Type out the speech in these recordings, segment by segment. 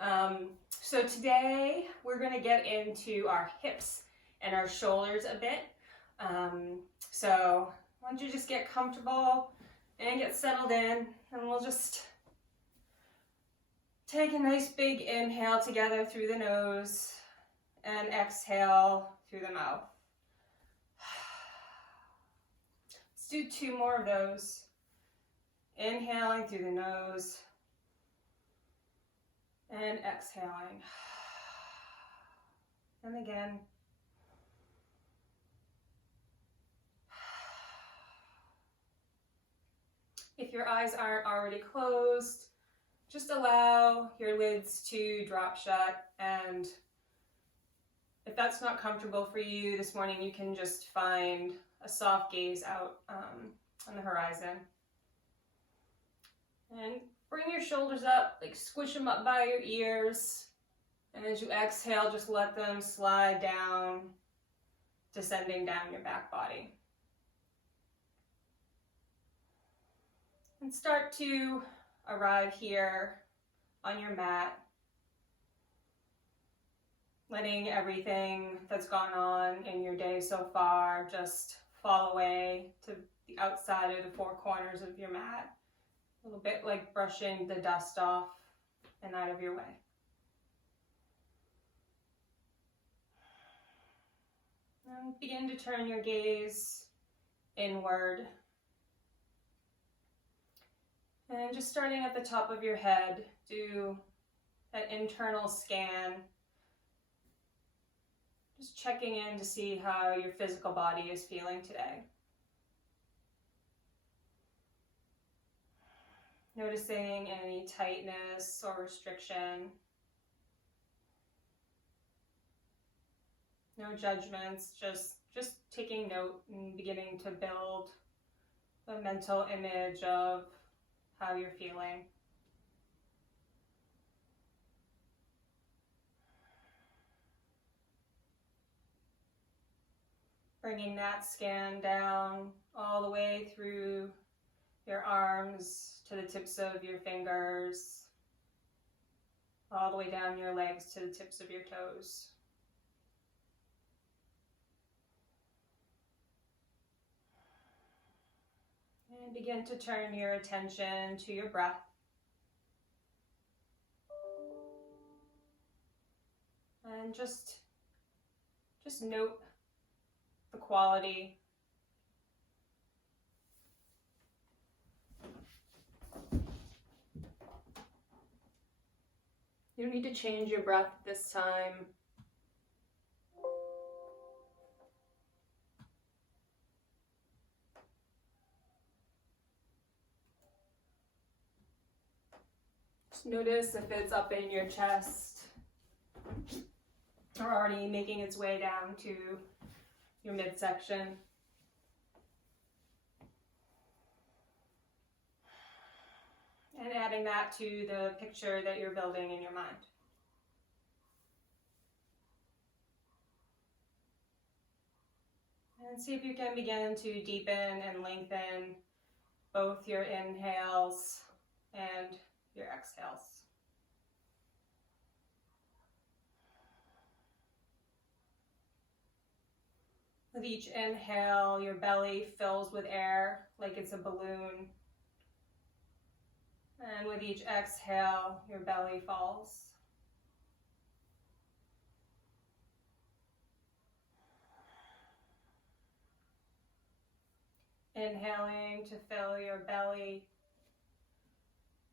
So today we're going to get into our hips and our shoulders a bit. So why don't you just get comfortable and get settled in, and we'll just take a nice big inhale together through the nose and exhale through the mouth. Let's do 2 more of those. Inhaling through the nose and exhaling. And again. If your eyes aren't already closed, just allow your lids to drop shut, and if that's not comfortable for you this morning, you can just find a soft gaze out on the horizon. And bring your shoulders up, like squish them up by your ears, and as you exhale, just let them slide down, descending down your back body. And start to arrive here on your mat, letting everything that's gone on in your day so far just fall away to the outside of the 4 corners of your mat. A little bit like brushing the dust off and out of your way. And begin to turn your gaze inward. And just starting at the top of your head, do an internal scan. Just checking in to see how your physical body is feeling today. Noticing any tightness or restriction. No judgments, just taking note and beginning to build a mental image of how you're feeling. Bringing that scan down all the way through your arms to the tips of your fingers, all the way down your legs to the tips of your toes. And begin to turn your attention to your breath. And just note the quality. You don't need to change your breath this time. Just notice if it's up in your chest or already making its way down to your midsection. And adding that to the picture that you're building in your mind. And see if you can begin to deepen and lengthen both your inhales and your exhales. With each inhale, your belly fills with air like it's a balloon. And with each exhale, your belly falls. Inhaling to fill your belly,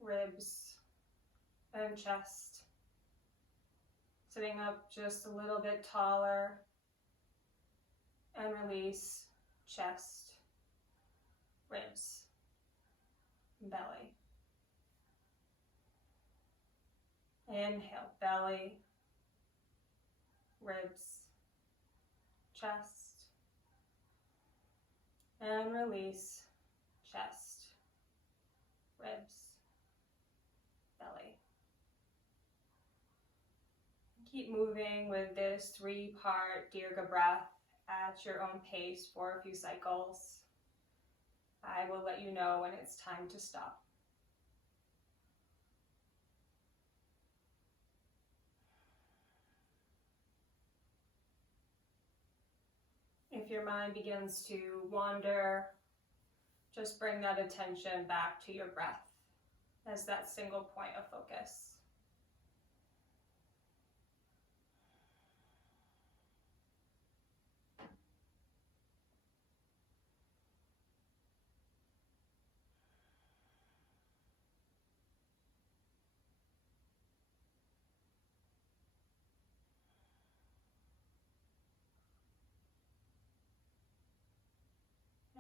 ribs, and chest. Sitting up just a little bit taller. And release chest, ribs, belly. Inhale, belly, ribs, chest, and release chest, ribs, belly. Keep moving with this 3-part Dirga breath at your own pace for a few cycles. I will let you know when it's time to stop. if your mind begins to wander, just bring that attention back to your breath as that single point of focus.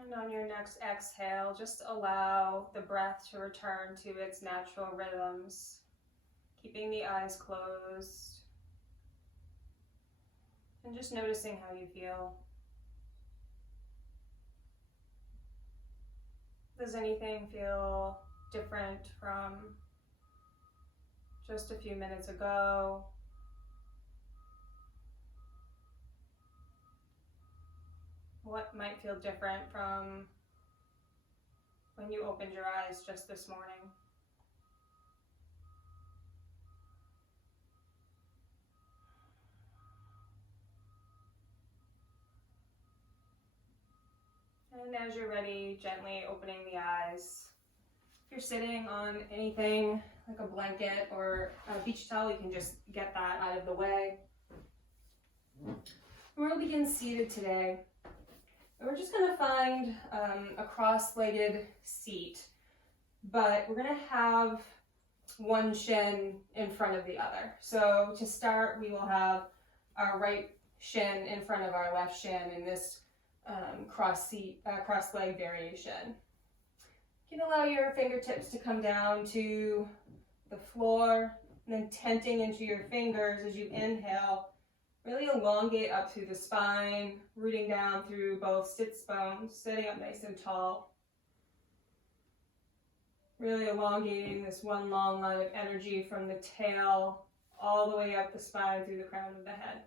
And on your next exhale, just allow the breath to return to its natural rhythms, keeping the eyes closed, and just noticing how you feel. Does anything feel different from just a few minutes ago? What might feel different from when you opened your eyes just this morning? And as you're ready, gently opening the eyes. If you're sitting on anything like a blanket or a beach towel, you can just get that out of the way. We'll begin seated today. We're just going to find a cross-legged seat, but we're going to have one shin in front of the other. So to start, we will have our right shin in front of our left shin in this cross-leg variation. You can allow your fingertips to come down to the floor, and then tenting into your fingers as you inhale. Really elongate up through the spine, rooting down through both sits bones, sitting up nice and tall. Really elongating this one long line of energy from the tail all the way up the spine through the crown of the head.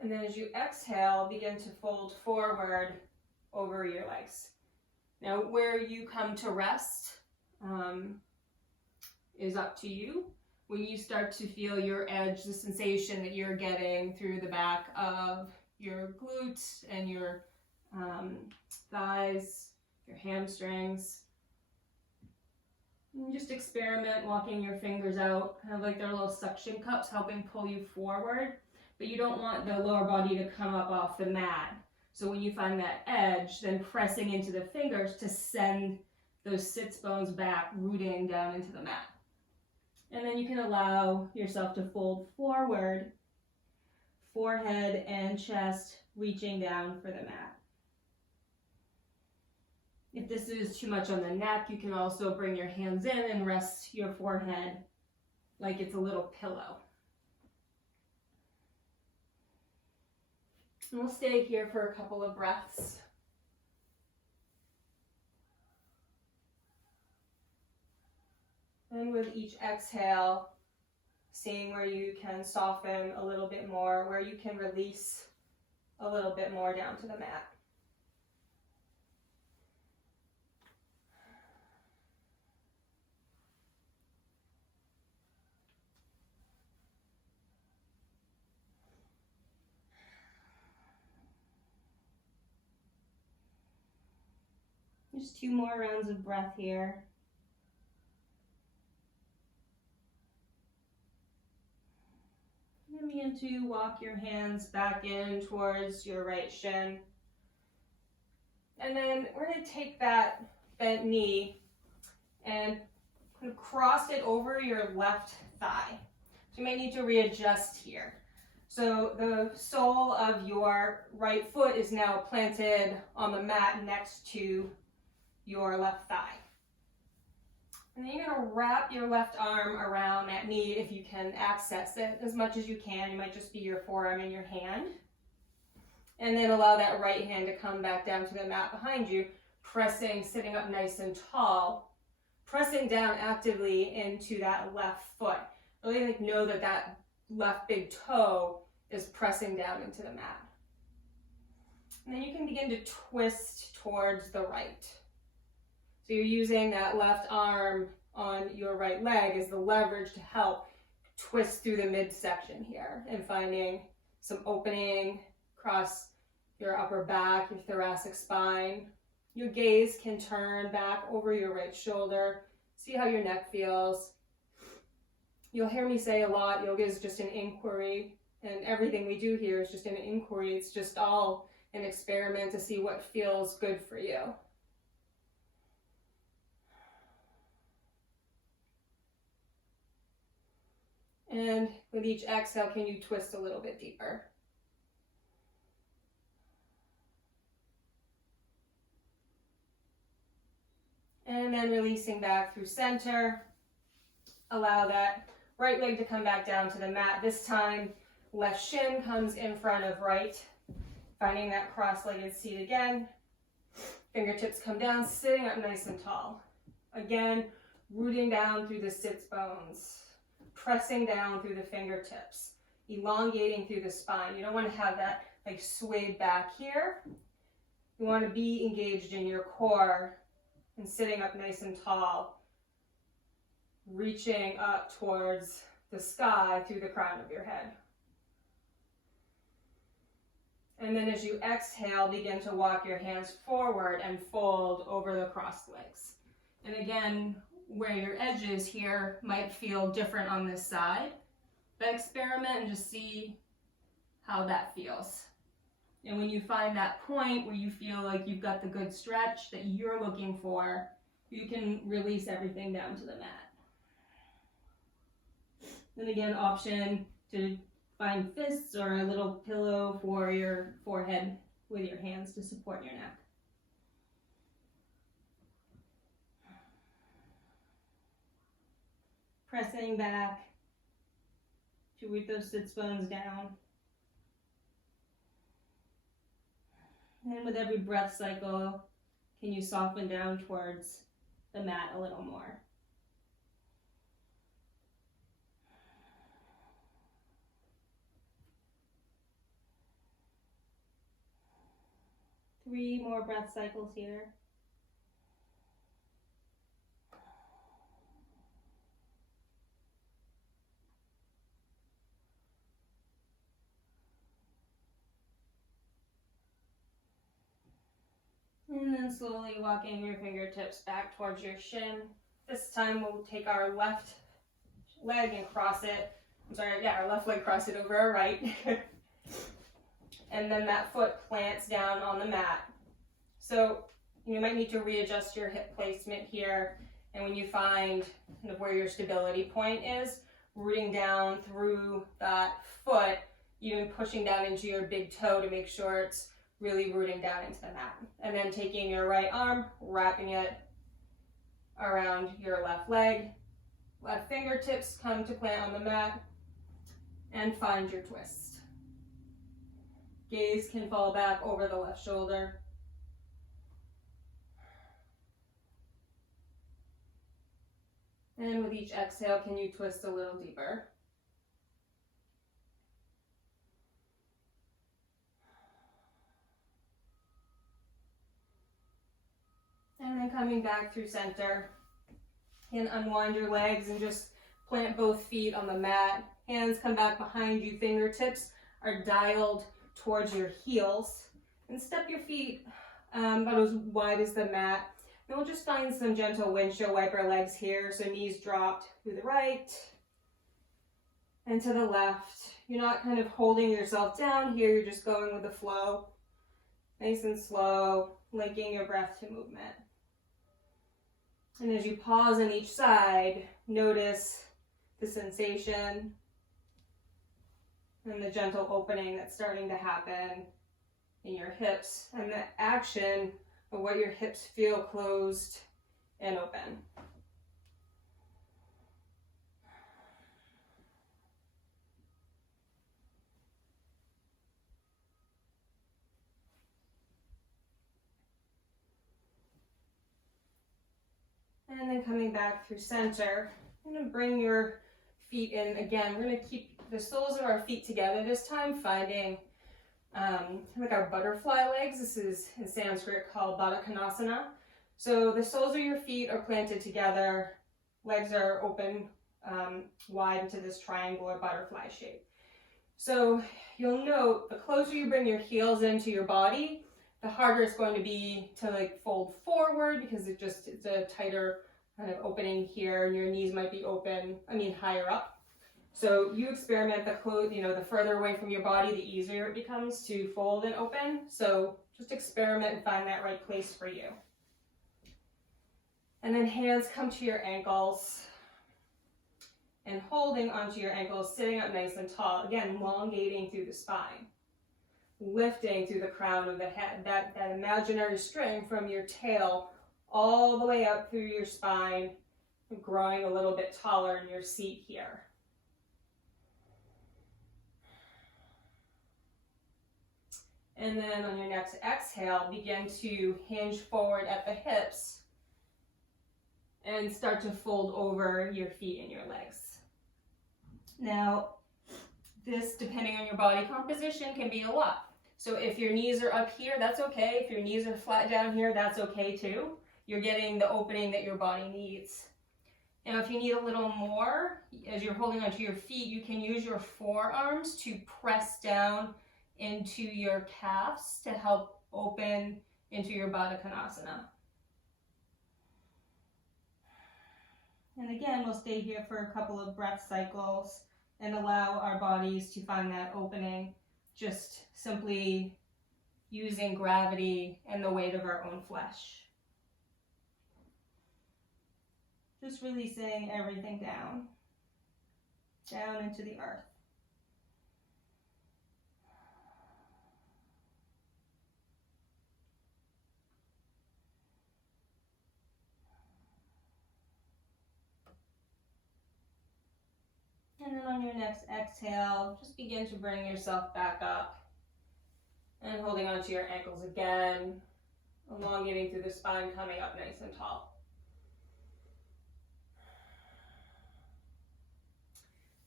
And then as you exhale, begin to fold forward over your legs. Now where you come to rest is up to you. When you start to feel your edge, the sensation that you're getting through the back of your glutes and your thighs, your hamstrings, and just experiment walking your fingers out, kind of like they're little suction cups helping pull you forward, but you don't want the lower body to come up off the mat. So when you find that edge, then pressing into the fingers to send those sits bones back, rooting down into the mat. And then you can allow yourself to fold forward, forehead and chest reaching down for the mat. If this is too much on the neck, you can also bring your hands in and rest your forehead like it's a little pillow. And we'll stay here for a couple of breaths. And with each exhale, seeing where you can soften a little bit more, where you can release a little bit more down to the mat. Just 2 more rounds of breath here. And begin to walk your hands back in towards your right shin. And then we're going to take that bent knee and kind of cross it over your left thigh. So you may need to readjust here. So the sole of your right foot is now planted on the mat next to your left thigh. And then you're going to wrap your left arm around that knee if you can access it as much as you can. It might just be your forearm and your hand. And then allow that right hand to come back down to the mat behind you, pressing, sitting up nice and tall, pressing down actively into that left foot. Really know that that left big toe is pressing down into the mat. And then you can begin to twist towards the right. So you're using that left arm on your right leg as the leverage to help twist through the midsection here and finding some opening across your upper back, your thoracic spine. Your gaze can turn back over your right shoulder. See how your neck feels. You'll hear me say a lot, yoga is just an inquiry, and everything we do here is just an inquiry. It's just all an experiment to see what feels good for you. And with each exhale, can you twist a little bit deeper? And then releasing back through center. Allow that right leg to come back down to the mat. This time, left shin comes in front of right. Finding that cross-legged seat again. Fingertips come down, sitting up nice and tall. Again, rooting down through the sits bones. Pressing down through the fingertips. Elongating through the spine. You don't want to have that like swayed back here. You want to be engaged in your core and sitting up nice and tall. Reaching up towards the sky through the crown of your head. And then as you exhale, begin to walk your hands forward and fold over the crossed legs. And again, where your edges here might feel different on this side, but experiment and just see how that feels. And when you find that point where you feel like you've got the good stretch that you're looking for, you can release everything down to the mat. Then again, option to find fists or a little pillow for your forehead with your hands to support your neck. Pressing back to root those sits bones down. And with every breath cycle, can you soften down towards the mat a little more? Three more breath cycles here. And then slowly walking your fingertips back towards your shin. This time we'll take our left leg and cross it. Our left leg, cross it over our right. And then that foot plants down on the mat. So you might need to readjust your hip placement here. And when you find kind of where your stability point is, rooting down through that foot, even pushing down into your big toe to make sure it's really rooting down into the mat. And then taking your right arm, wrapping it around your left leg. Left fingertips come to plant on the mat and find your twist. Gaze can fall back over the left shoulder. And with each exhale, can you twist a little deeper? And then coming back through center. And unwind your legs and just plant both feet on the mat. Hands come back behind you. Fingertips are dialed towards your heels. And step your feet about as wide as the mat. And we'll just find some gentle windshield wiper legs here. So knees dropped to the right and to the left. You're not kind of holding yourself down here. You're just going with the flow. Nice and slow, linking your breath to movement. And as you pause on each side, notice the sensation and the gentle opening that's starting to happen in your hips and the action of what your hips feel closed and open. And then coming back through center, I'm going to bring your feet in again. We're going to keep the soles of our feet together this time, finding like our butterfly legs. This is in Sanskrit called Baddha Konasana. So the soles of your feet are planted together, legs are open wide into this triangle or butterfly shape. So you'll note the closer you bring your heels into your body, the harder it's going to be to like fold forward, because it's a tighter kind of opening here, and your knees might be open, higher up. So you experiment the further away from your body, the easier it becomes to fold and open. So just experiment and find that right place for you. And then hands come to your ankles, and holding onto your ankles, sitting up nice and tall. Again, elongating through the spine, lifting through the crown of the head. That imaginary string from your tail all the way up through your spine, growing a little bit taller in your seat here. And then on your next exhale, begin to hinge forward at the hips and start to fold over your feet and your legs. Now, this, depending on your body composition, can be a lot. So if your knees are up here, that's okay. If your knees are flat down here, that's okay too. You're getting the opening that your body needs. Now, if you need a little more, as you're holding onto your feet, you can use your forearms to press down into your calves to help open into your Baddha Konasana. And again, we'll stay here for a couple of breath cycles and allow our bodies to find that opening, just simply using gravity and the weight of our own flesh. Just releasing everything down into the earth. And then on your next exhale, just begin to bring yourself back up and holding onto your ankles again, elongating through the spine, coming up nice and tall.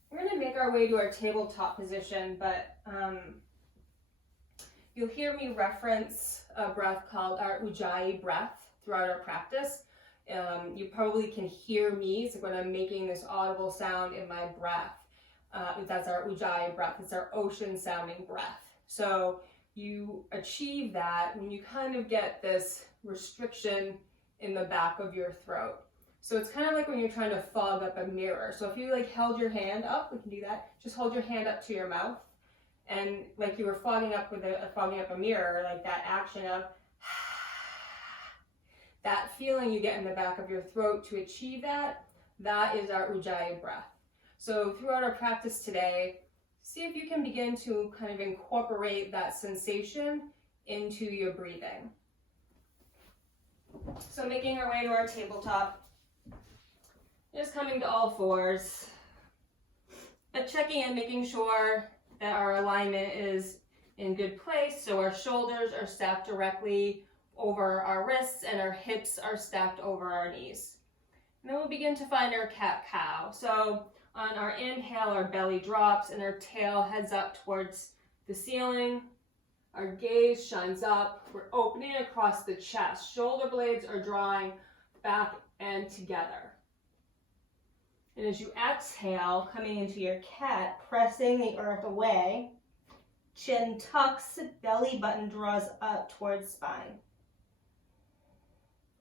We're going to make our way to our tabletop position, but you'll hear me reference a breath called our Ujjayi breath throughout our practice. You probably can hear me, so when I'm making this audible sound in my breath, that's our Ujjayi breath. It's our ocean sounding breath. So you achieve that when you kind of get this restriction in the back of your throat. So it's kind of like when you're trying to fog up a mirror. So if you like held your hand up, we can do that. Just hold your hand up to your mouth, and like you were fogging up a mirror, like that action of that feeling you get in the back of your throat to achieve that is our Ujjayi breath. So throughout our practice today, see if you can begin to kind of incorporate that sensation into your breathing. So making our way to our tabletop, just coming to all fours, but checking in, making sure that our alignment is in good place. So our shoulders are stacked directly over our wrists and our hips are stacked over our knees. And then we'll begin to find our cat-cow. So on our inhale, our belly drops and our tail heads up towards the ceiling. Our gaze shines up. We're opening across the chest. Shoulder blades are drawing back and together. And as you exhale, coming into your cat, pressing the earth away, chin tucks, belly button draws up towards spine.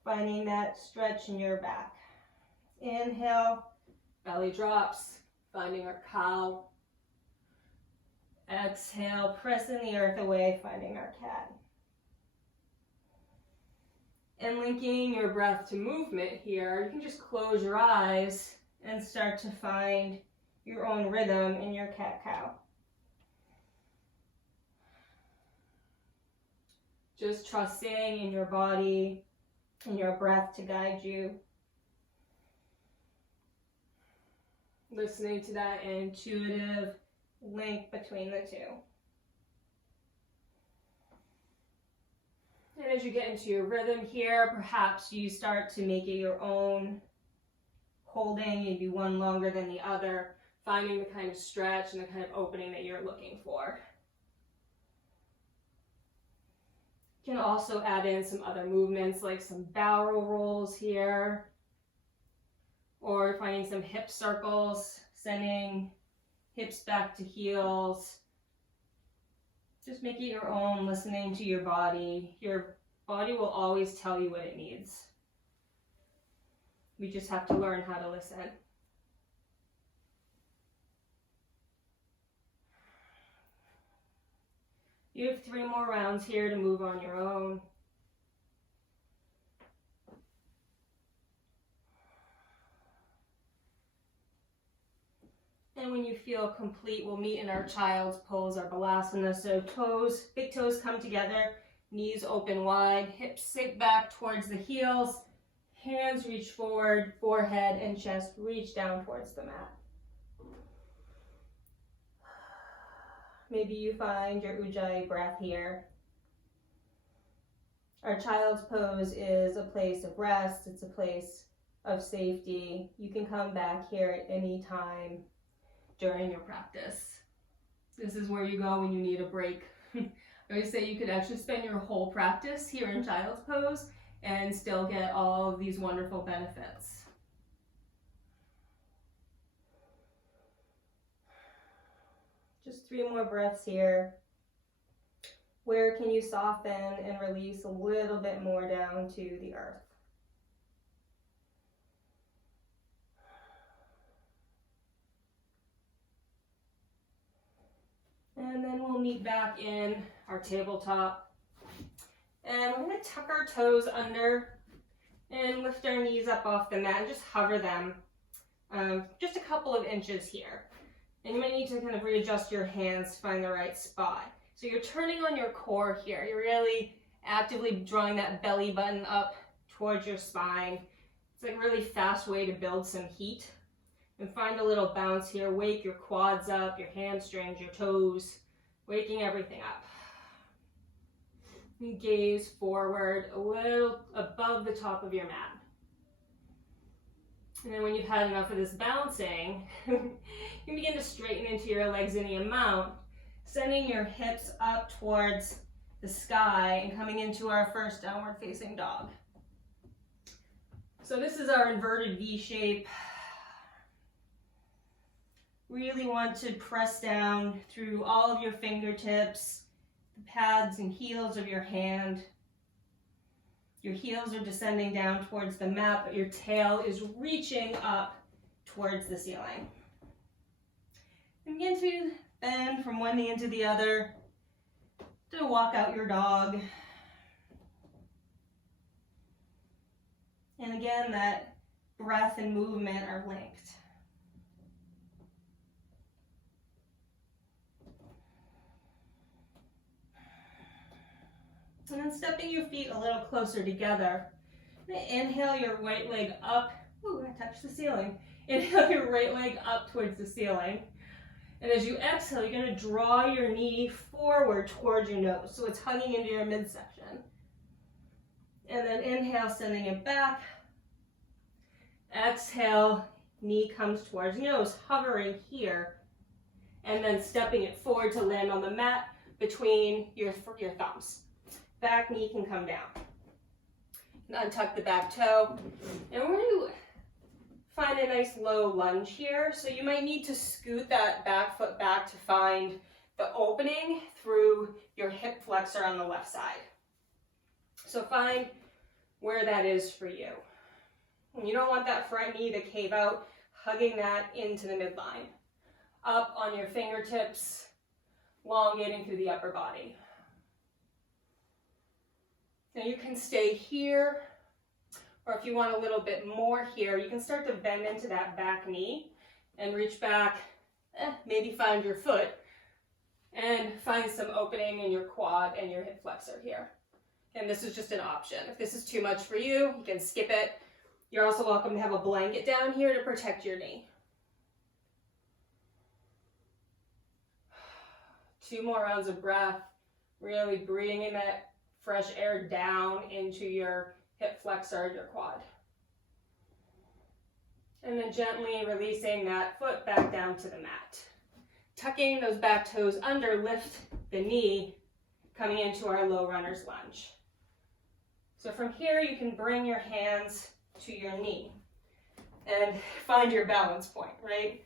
Finding that stretch in your back. Inhale, belly drops, finding our cow. Exhale, pressing the earth away, finding our cat. And linking your breath to movement here, you can just close your eyes and start to find your own rhythm in your cat-cow. Just trusting in your body and your breath to guide you. Listening to that intuitive link between the two. And as you get into your rhythm here, perhaps you start to make it your own, holding maybe one longer than the other, finding the kind of stretch and the kind of opening that you're looking for. You can also add in some other movements like some barrel rolls here, or finding some hip circles, sending hips back to heels, Just make it your own, listening to your body. Your body will always tell you what it needs. We just have to learn how to listen. You have 3 more rounds here to move on your own. And when you feel complete, we'll meet in our child's pose, our balasana. So toes, big toes come together, knees open wide, hips sink back towards the heels, hands reach forward, forehead and chest reach down towards the mat. Maybe you find your Ujjayi breath here. Our child's pose is a place of rest. It's a place of safety. You can come back here at any time during your practice. This is where you go when you need a break. I always say you could actually spend your whole practice here in child's pose and still get all of these wonderful benefits. Just 3 more breaths here. Where can you soften and release a little bit more down to the earth? And then we'll meet back in our tabletop. And we're going to tuck our toes under and lift our knees up off the mat and just hover them just a couple of inches here. And you might need to kind of readjust your hands to find the right spot. So you're turning on your core here. You're really actively drawing that belly button up towards your spine. It's like a really fast way to build some heat. And find a little bounce here. Wake your quads up, your hamstrings, your toes, waking everything up. And gaze forward a little above the top of your mat. And then when you've had enough of this bouncing, you can begin to straighten into your legs any amount, sending your hips up towards the sky and coming into our first downward facing dog. So this is our inverted V shape. Really want to press down through all of your fingertips, the pads and heels of your hand. Your heels are descending down towards the mat, but your tail is reaching up towards the ceiling. And begin to bend from one knee into the other to walk out your dog. And again, that breath and movement are linked. And then stepping your feet a little closer together. Inhale your right leg up. Ooh, I touched the ceiling. Inhale your right leg up towards the ceiling. And as you exhale, you're going to draw your knee forward towards your nose. So it's hugging into your midsection. And then inhale, sending it back. Exhale, knee comes towards nose, hovering here. And then stepping it forward to land on the mat between your thumbs. Back knee can come down. And untuck the back toe. And we're going to find a nice low lunge here. So you might need to scoot that back foot back to find the opening through your hip flexor on the left side. So find where that is for you. And you don't want that front knee to cave out, hugging that into the midline. Up on your fingertips, elongating through the upper body. Now you can stay here, or if you want a little bit more here, you can start to bend into that back knee and reach back, maybe find your foot, and find some opening in your quad and your hip flexor here. And this is just an option. If this is too much for you, you can skip it. You're also welcome to have a blanket down here to protect your knee. 2 more rounds of breath, really breathing in that fresh air down into your hip flexor, your quad. And then gently releasing that foot back down to the mat. Tucking those back toes under, lift the knee, coming into our low runner's lunge. So from here, you can bring your hands to your knee and find your balance point, right?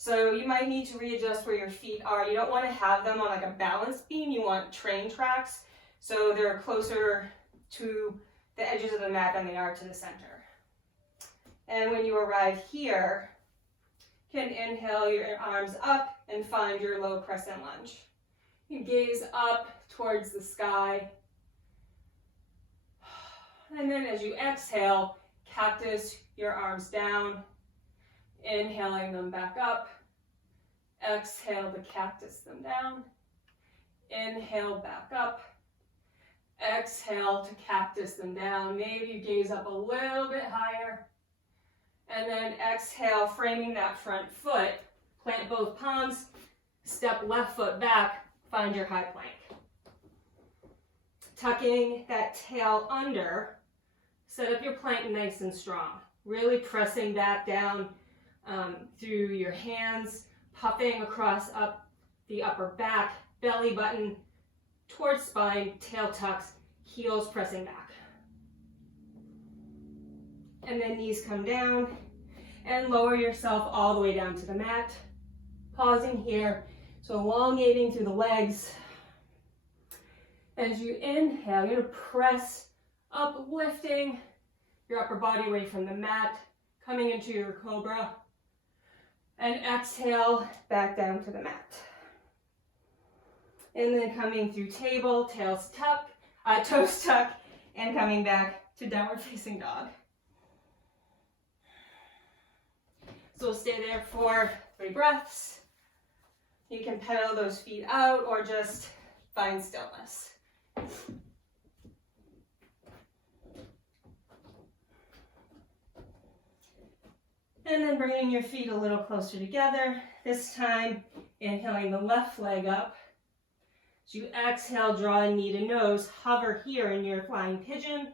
So you might need to readjust where your feet are. You don't want to have them on like a balance beam. You want train tracks, so they're closer to the edges of the mat than they are to the center. And when you arrive here, you can inhale your arms up and find your low crescent lunge. You gaze up towards the sky. And then as you exhale, cactus your arms down, inhaling them back up. Exhale to cactus them down. Inhale back up. Exhale to cactus them down. Maybe you gaze up a little bit higher. And then exhale, framing that front foot. Plant both palms. Step left foot back. Find your high plank. Tucking that tail under. Set up your plank nice and strong. Really pressing back down through your hands. Puffing across up the upper back. Belly button towards spine. Tail tucks. Heels pressing back. And then knees come down. And lower yourself all the way down to the mat. Pausing here. So elongating through the legs. As you inhale, you're going to press up, lifting your upper body away from the mat, coming into your cobra. And exhale, back down to the mat. And then coming through table, tails tuck, toes tuck, and coming back to downward facing dog. So stay there for 3 breaths. You can pedal those feet out or just find stillness. And then bringing your feet a little closer together. This time, inhaling the left leg up. As you exhale, drawing knee to nose, hover here in your flying pigeon.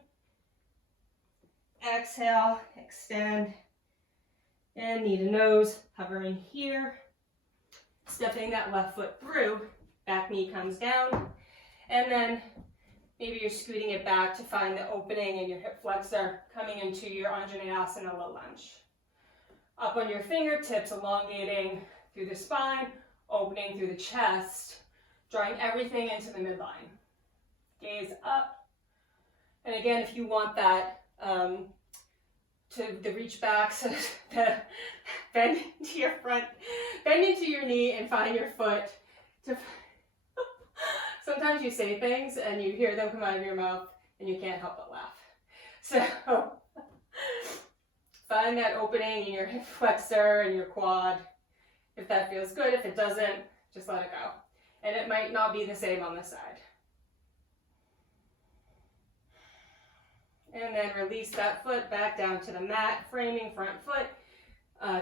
Exhale, extend, and knee to nose, hovering here. Stepping that left foot through, back knee comes down. And then maybe you're scooting it back to find the opening in your hip flexor, coming into your Anjaneyasana low lunge. Up on your fingertips, elongating through the spine, opening through the chest, drawing everything into the midline. Gaze up. And again, if you want that to reach back, so bend into your front, bend into your knee and find your foot. Sometimes you say things and you hear them come out of your mouth and you can't help but laugh. So find that opening in your hip flexor and your quad. If that feels good, if it doesn't, just let it go. And it might not be the same on this side. And then release that foot back down to the mat, framing front foot.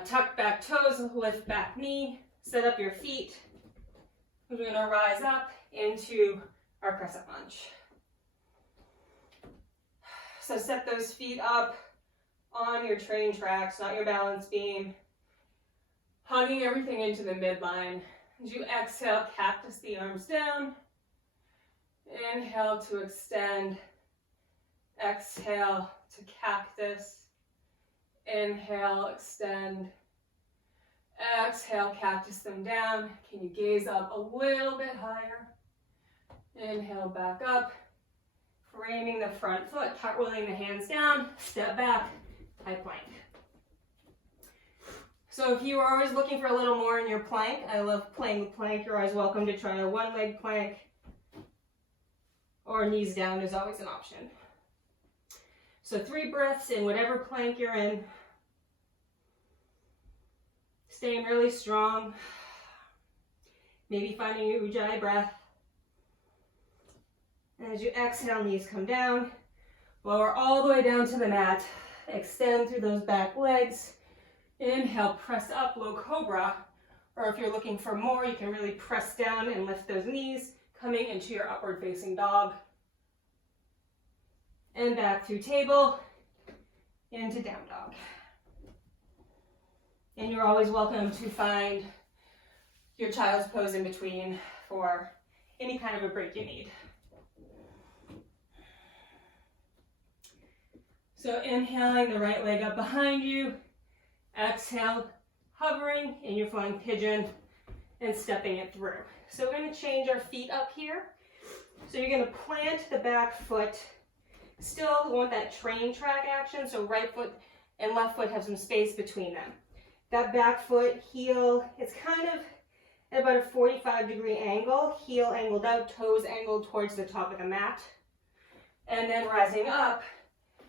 Tuck back toes, lift back knee, set up your feet. We're going to rise up into our crescent lunge. So set those feet up on your train tracks, not your balance beam. Hugging everything into the midline. As you exhale, cactus the arms down. Inhale to extend. Exhale to cactus. Inhale, extend. Exhale, cactus them down. Can you gaze up a little bit higher? Inhale, back up. Framing the front foot, cartwheeling the hands down. Step back, high plank. So if you are always looking for a little more in your plank, I love playing with plank. You're always welcome to try a one-leg plank. Or knees down is always an option. So 3 breaths in whatever plank you're in. Staying really strong. Maybe finding your Ujjayi breath. And as you exhale, knees come down. Lower all the way down to the mat. Extend through those back legs. Inhale, press up, low cobra. Or if you're looking for more, you can really press down and lift those knees, coming into your upward facing dog. And back through table, into down dog. And you're always welcome to find your child's pose in between for any kind of a break you need. So inhaling the right leg up behind you. Exhale, hovering in your flying pigeon and stepping it through. So we're going to change our feet up here. So you're going to plant the back foot. Still want that train track action, so right foot and left foot have some space between them. That back foot, heel, it's kind of at about a 45-degree angle, heel angled out, toes angled towards the top of the mat. And then rising up,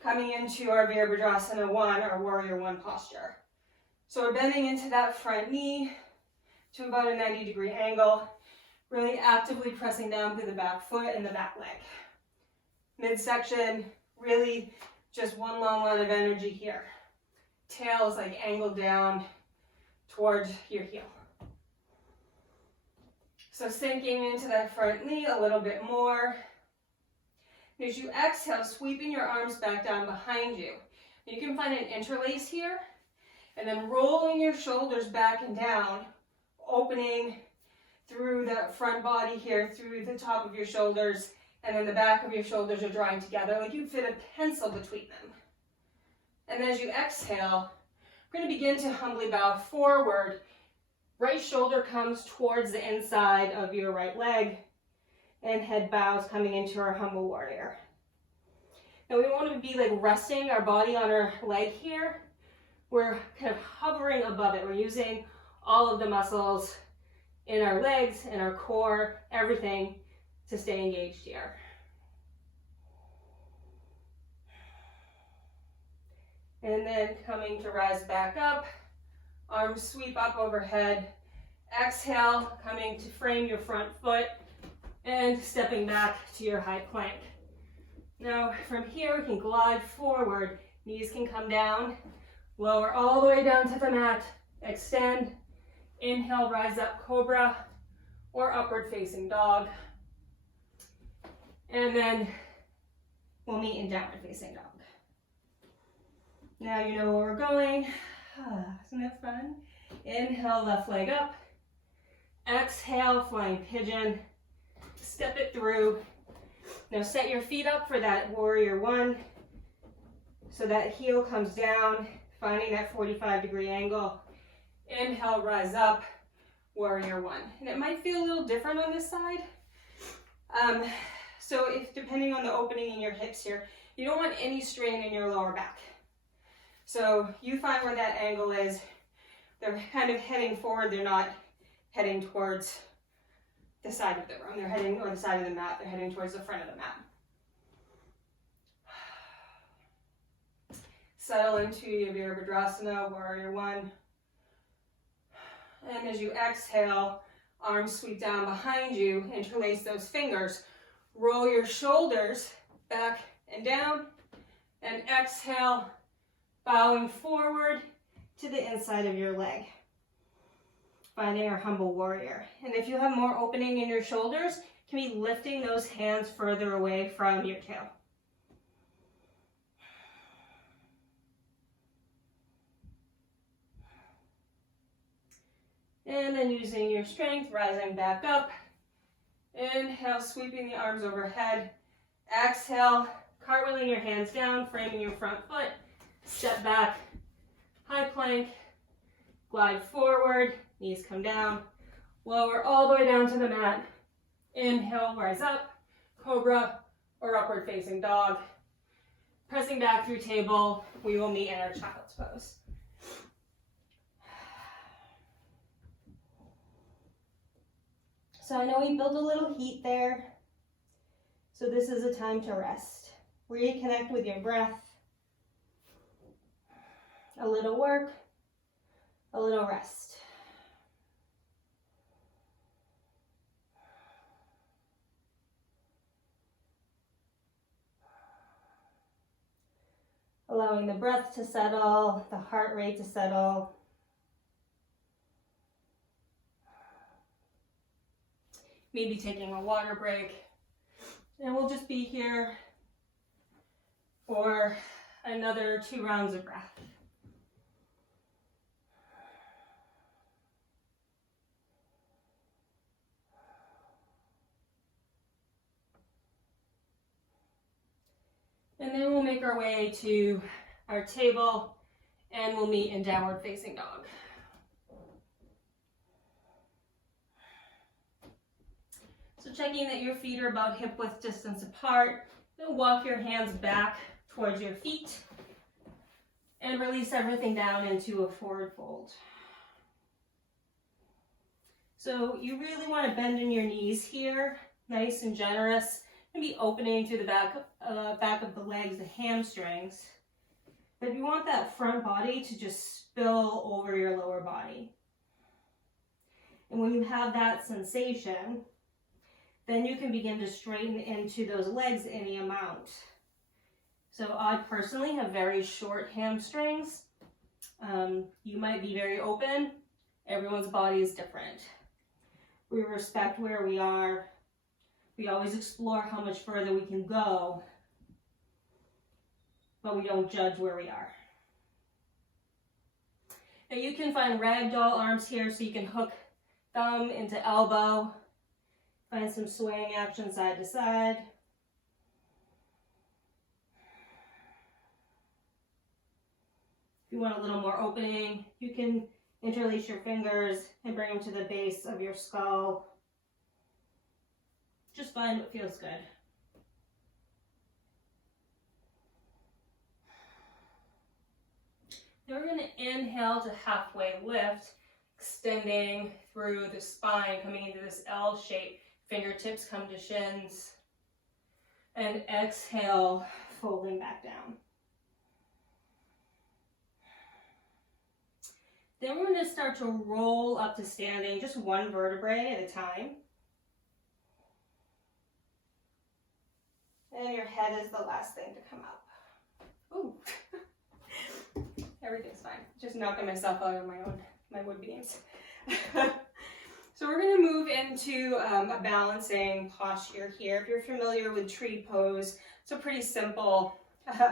coming into our Virabhadrasana 1, our Warrior 1 posture. So we're bending into that front knee to about a 90-degree angle, really actively pressing down through the back foot and the back leg. Midsection, really just one long line of energy here. Tail is like angled down towards your heel. So sinking into that front knee a little bit more. As you exhale, sweeping your arms back down behind you. You can find an interlace here, and then rolling your shoulders back and down, opening through the front body here, through the top of your shoulders, and then the back of your shoulders are drawing together like you fit a pencil between them. And as you exhale, we're going to begin to humbly bow forward. Right shoulder comes towards the inside of your right leg, and head bows coming into our humble warrior. Now we want to be like resting our body on our leg here. We're kind of hovering above it. We're using all of the muscles in our legs, in our core, everything to stay engaged here. And then coming to rise back up, arms sweep up overhead. Exhale, coming to frame your front foot and stepping back to your high plank. Now from here we can glide forward. Knees can come down, lower all the way down to the mat, extend. Inhale, rise up, cobra or upward facing dog. And then we'll meet in downward facing dog. Now you know where we're going. Isn't that fun? Inhale, left leg up. Exhale, flying pigeon. Step it through. Now set your feet up for that Warrior 1. So that heel comes down, finding that 45-degree angle. Inhale, rise up, Warrior 1. And it might feel a little different on this side. So if depending on the opening in your hips here, you don't want any strain in your lower back. So you find where that angle is. They're kind of heading forward. They're not heading towards the side of the room. They're heading, or the side of the mat. They're heading towards the front of the mat. Settle into your Virabhadrasana, Warrior 1. And as you exhale, arms sweep down behind you, interlace those fingers. Roll your shoulders back and down, and exhale, bowing forward to the inside of your leg. Finding our humble warrior. And if you have more opening in your shoulders, you can be lifting those hands further away from your tail. And then using your strength, rising back up. Inhale, sweeping the arms overhead. Exhale, cartwheeling your hands down, framing your front foot. Step back, high plank, glide forward, knees come down, lower all the way down to the mat. Inhale, rise up, cobra or upward facing dog. Pressing back through table, we will meet in our child's pose. So I know we built a little heat there. So this is a time to rest. Reconnect with your breath. A little work, a little rest. Allowing the breath to settle, the heart rate to settle. Maybe taking a water break. And we'll just be here for another 2 rounds of breath. And then we'll make our way to our table and we'll meet in downward facing dog. checking that your feet are about hip width distance apart. Then walk your hands back towards your feet and release everything down into a forward fold. So you really want to bend in your knees here, nice and generous, and be opening to the back of the legs, the hamstrings. But you want that front body to just spill over your lower body. And when you have that sensation, then you can begin to straighten into those legs any amount. So I personally have very short hamstrings. You might be very open. Everyone's body is different. We respect where we are. We always explore how much further we can go, but we don't judge where we are. Now you can find ragdoll arms here, so you can hook thumb into elbow, find some swaying action side to side. If you want a little more opening, you can interlace your fingers and bring them to the base of your skull. Just find what feels good. Then we're going to inhale to halfway lift, extending through the spine, coming into this L shape. Fingertips come to shins. And exhale, folding back down. Then we're going to start to roll up to standing, just one vertebrae at a time. And your head is the last thing to come up. Ooh. Everything's fine. Just knocking myself out of my wood beams. So we're going to move into a balancing posture here. If you're familiar with tree pose, it's a pretty simple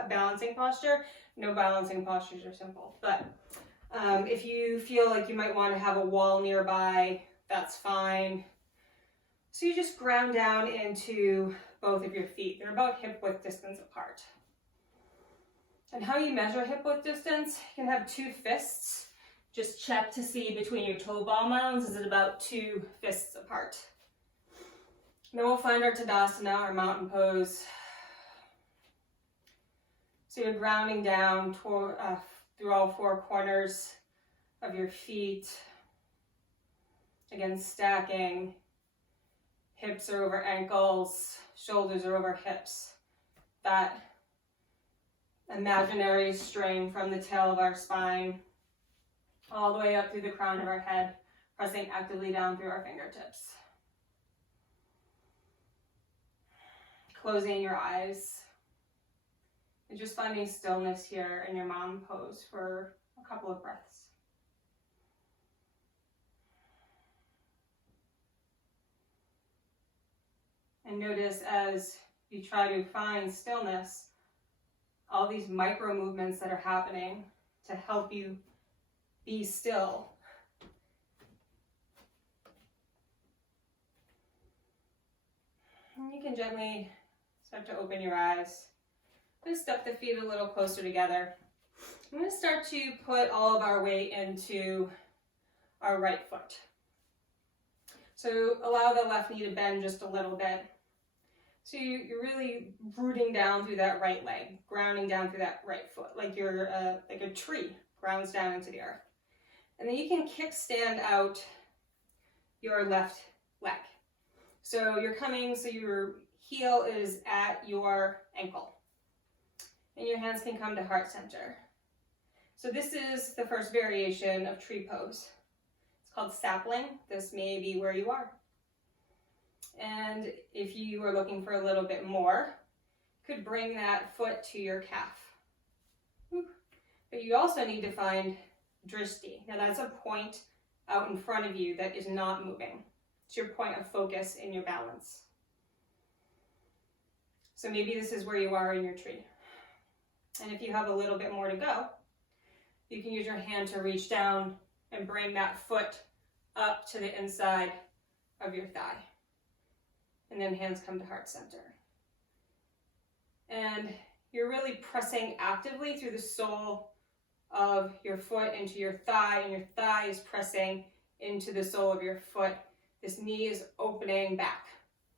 balancing posture. No balancing postures are simple, but if you feel like you might want to have a wall nearby, that's fine. So you just ground down into both of your feet. They're about hip width distance apart. And how you measure hip width distance, you can have 2 fists. Just check to see between your toe ball mounds, is it about 2 fists apart? And then we'll find our Tadasana, our mountain pose. So you're grounding down through all 4 corners of your feet. Again, stacking. Hips are over ankles, shoulders are over hips. That imaginary string from the tail of our spine all the way up through the crown of our head, pressing actively down through our fingertips. Closing your eyes and just finding stillness here in your mountain pose for a couple of breaths. And notice as you try to find stillness, all these micro movements that are happening to help you be still. And you can gently start to open your eyes. Just step the feet a little closer together. I'm going to start to put all of our weight into our right foot. So allow the left knee to bend just a little bit. So you're really rooting down through that right leg, grounding down through that right foot, like you're like a tree grounds down into the earth. And then you can kickstand out your left leg. So you're coming, so your heel is at your ankle. And your hands can come to heart center. So this is the first variation of tree pose. It's called sapling. This may be where you are. And if you were looking for a little bit more, you could bring that foot to your calf. But you also need to find drishti. Now that's a point out in front of you that is not moving. It's your point of focus in your balance. So maybe this is where you are in your tree. And if you have a little bit more to go, you can use your hand to reach down and bring that foot up to the inside of your thigh. And then hands come to heart center. And you're really pressing actively through the sole of your foot into your thigh, and your thigh is pressing into the sole of your foot. This knee is opening back.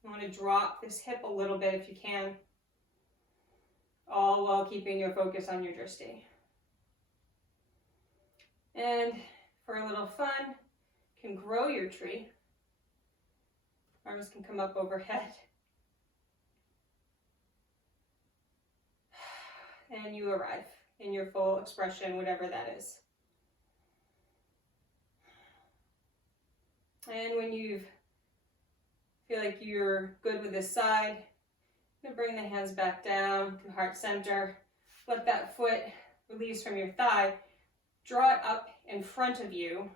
You want to drop this hip a little bit if you can, all while keeping your focus on your drishti. And for a little fun, you can grow your tree. Arms can come up overhead. And you arrive in your full expression, whatever that is. And when you feel like you're good with this side, you're going to bring the hands back down to heart center. Let that foot release from your thigh. Draw it up in front of you,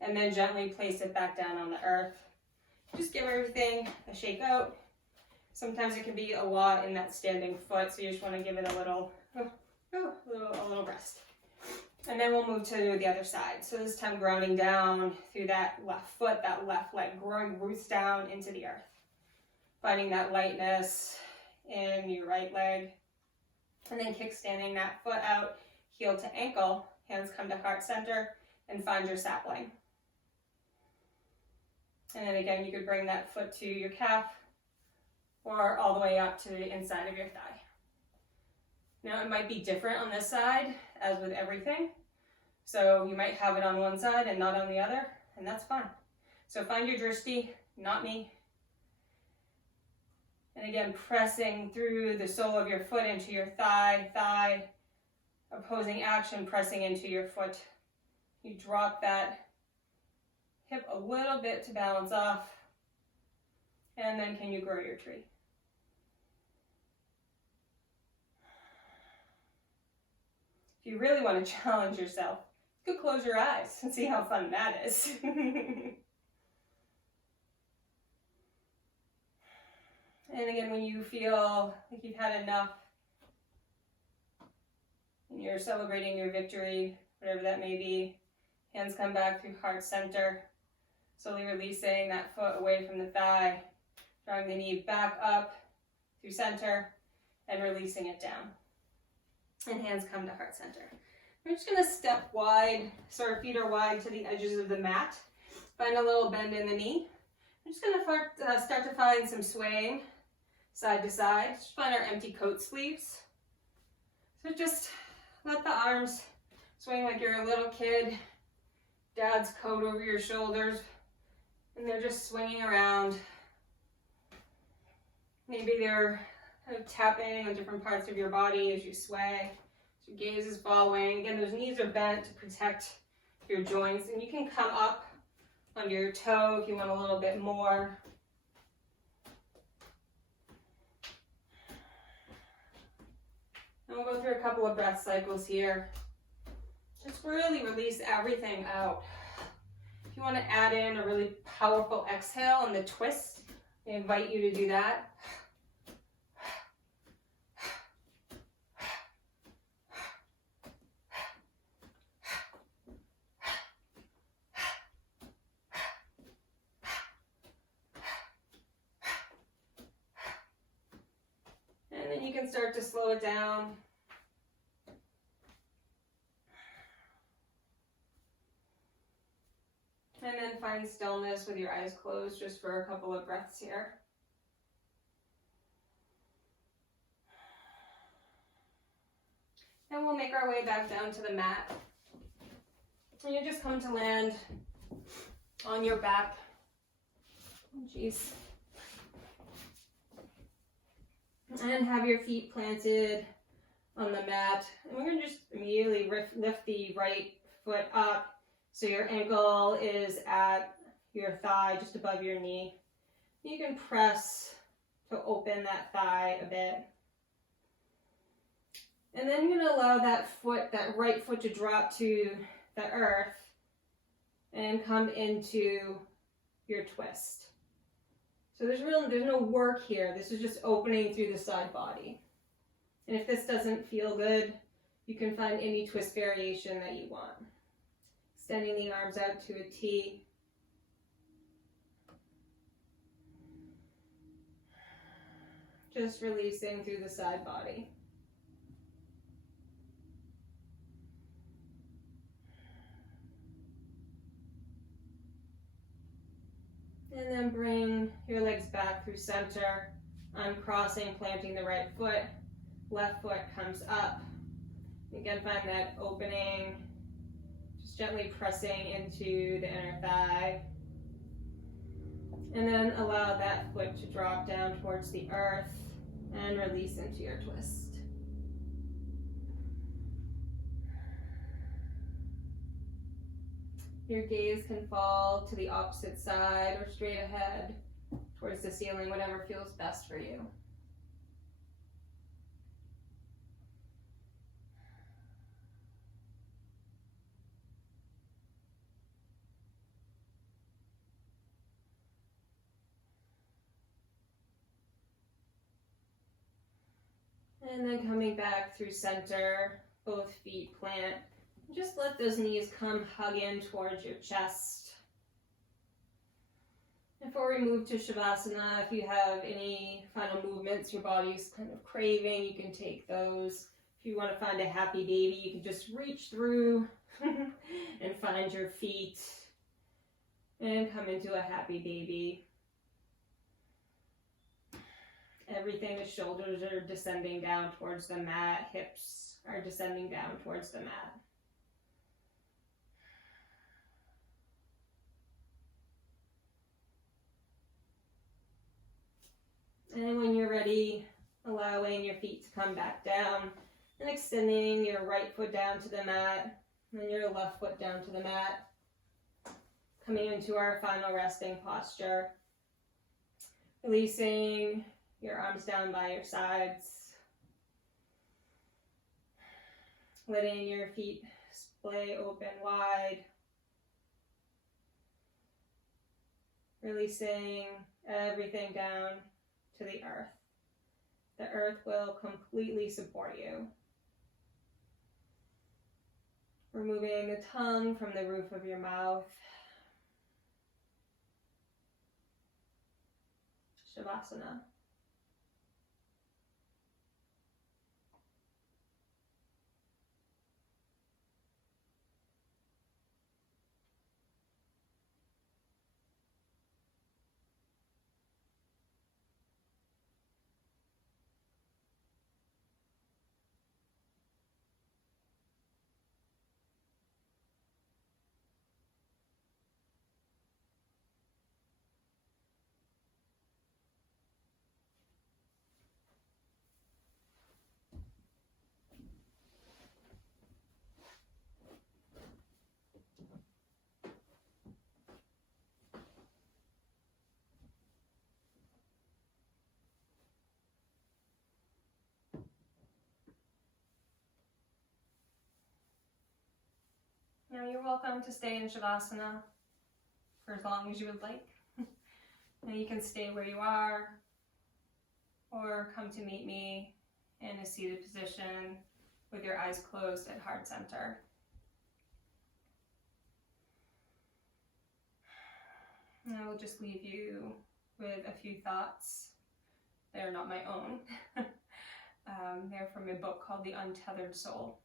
and then gently place it back down on the earth. Just give everything a shake out. Sometimes it can be a lot in that standing foot, so you just want to give it a little rest. And then we'll move to the other side. So this time grounding down through that left foot, that left leg, growing roots down into the earth. Finding that lightness in your right leg. And then kickstanding that foot out, heel to ankle. Hands come to heart center and find your sapling. And then again, you could bring that foot to your calf or all the way up to the inside of your thigh. Now it might be different on this side, as with everything. So you might have it on one side and not on the other, and that's fine. So find your drishti, not me. And again, pressing through the sole of your foot into your thigh, opposing action, pressing into your foot. You drop that hip a little bit to balance off, and then can you grow your tree? If you really want to challenge yourself, you could close your eyes and see how fun that is. And again, when you feel like you've had enough and you're celebrating your victory, whatever that may be, hands come back through heart center, slowly releasing that foot away from the thigh, drawing the knee back up through center and releasing it down. And hands come to heart center. We're just going to step wide, so our feet are wide to the edges of the mat. Find a little bend in the knee. We're just going to start to find some swaying side to side. Just find our empty coat sleeves. So just let the arms swing like you're a little kid. Dad's coat over your shoulders. And they're just swinging around. Maybe they're kind of tapping on different parts of your body as you sway. So your gaze is following. Again, those knees are bent to protect your joints. And you can come up under your toe if you want a little bit more. And we'll go through a couple of breath cycles here. Just really release everything out. If you want to add in a really powerful exhale and the twist, I invite you to do that. And then you can start to slow it down. And then find stillness with your eyes closed just for a couple of breaths here. And we'll make our way back down to the mat. And you just come to land on your back. Jeez. And have your feet planted on the mat. And we're going to just immediately lift the right foot up. So your ankle is at your thigh, just above your knee. You can press to open that thigh a bit. And then you're going to allow that right foot to drop to the earth and come into your twist. So there's no work here. This is just opening through the side body. And if this doesn't feel good, you can find any twist variation that you want. Extending the arms out to a T. Just releasing through the side body. And then bring your legs back back through center, uncrossing, planting the right foot, left foot comes up. Again, find that opening, just gently pressing into the inner thigh. And then allow that foot to drop down towards the earth and release into your twist. Your gaze can fall to the opposite side or straight ahead towards the ceiling, whatever feels best for you. And then coming back through center, both feet plant. Just let those knees come hug in towards your chest. Before we move to Shavasana, if you have any final movements your body's kind of craving, you can take those. If you want to find a happy baby, you can just reach through and find your feet and come into a happy baby. Everything, the shoulders are descending down towards the mat, hips are descending down towards the mat. And when you're ready, allowing your feet to come back down and extending your right foot down to the mat and your left foot down to the mat. Coming into our final resting posture. Releasing your arms down by your sides. Letting your feet splay open wide. Releasing everything down to the earth. The earth will completely support you. Removing the tongue from the roof of your mouth. Shavasana. Now you're welcome to stay in Shavasana for as long as you would like. Now you can stay where you are or come to meet me in a seated position with your eyes closed at heart center. And I will just leave you with a few thoughts. They're not my own. They're from a book called The Untethered Soul.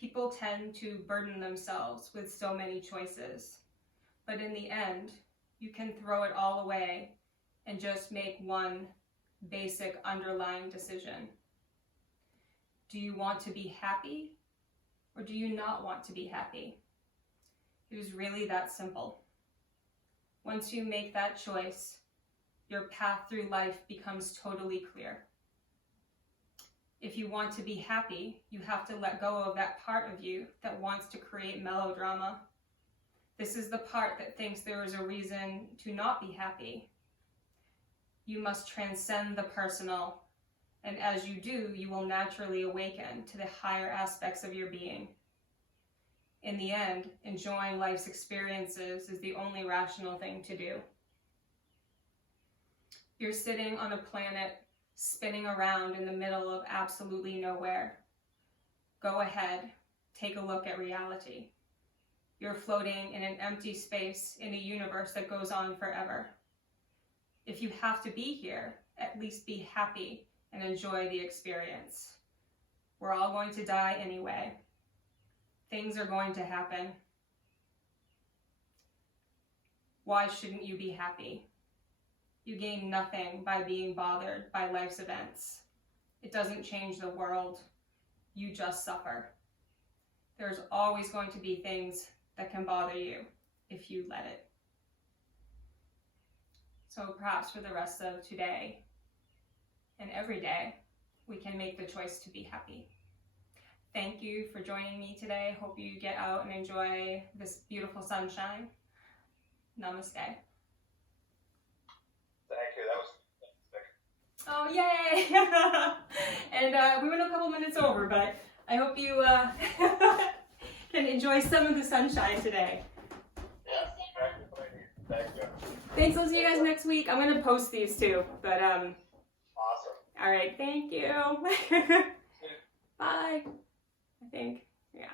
People tend to burden themselves with so many choices, but in the end, you can throw it all away and just make one basic underlying decision. Do you want to be happy, or do you not want to be happy? It is really that simple. Once you make that choice, your path through life becomes totally clear. If you want to be happy, you have to let go of that part of you that wants to create melodrama. This is the part that thinks there is a reason to not be happy. You must transcend the personal, and as you do, you will naturally awaken to the higher aspects of your being. In the end, enjoying life's experiences is the only rational thing to do. You're sitting on a planet spinning around in the middle of absolutely nowhere. Go ahead, take a look at reality. You're floating in an empty space in a universe that goes on forever. If you have to be here, at least be happy and enjoy the experience. We're all going to die anyway. Things are going to happen. why shouldn't you be happy? You gain nothing by being bothered by life's events. It doesn't change the world. You just suffer. There's always going to be things that can bother you if you let it. So perhaps for the rest of today and every day, we can make the choice to be happy. Thank you for joining me today. Hope you get out and enjoy this beautiful sunshine. Namaste. Thank you. That was fantastic. Oh, yay! And we went a couple minutes over, but I hope you can enjoy some of the sunshine today. Yes, thank you. Thanks. I'll see you guys next week. I'm going to post these too, but Awesome. all right. Thank you. Bye. I think, yeah.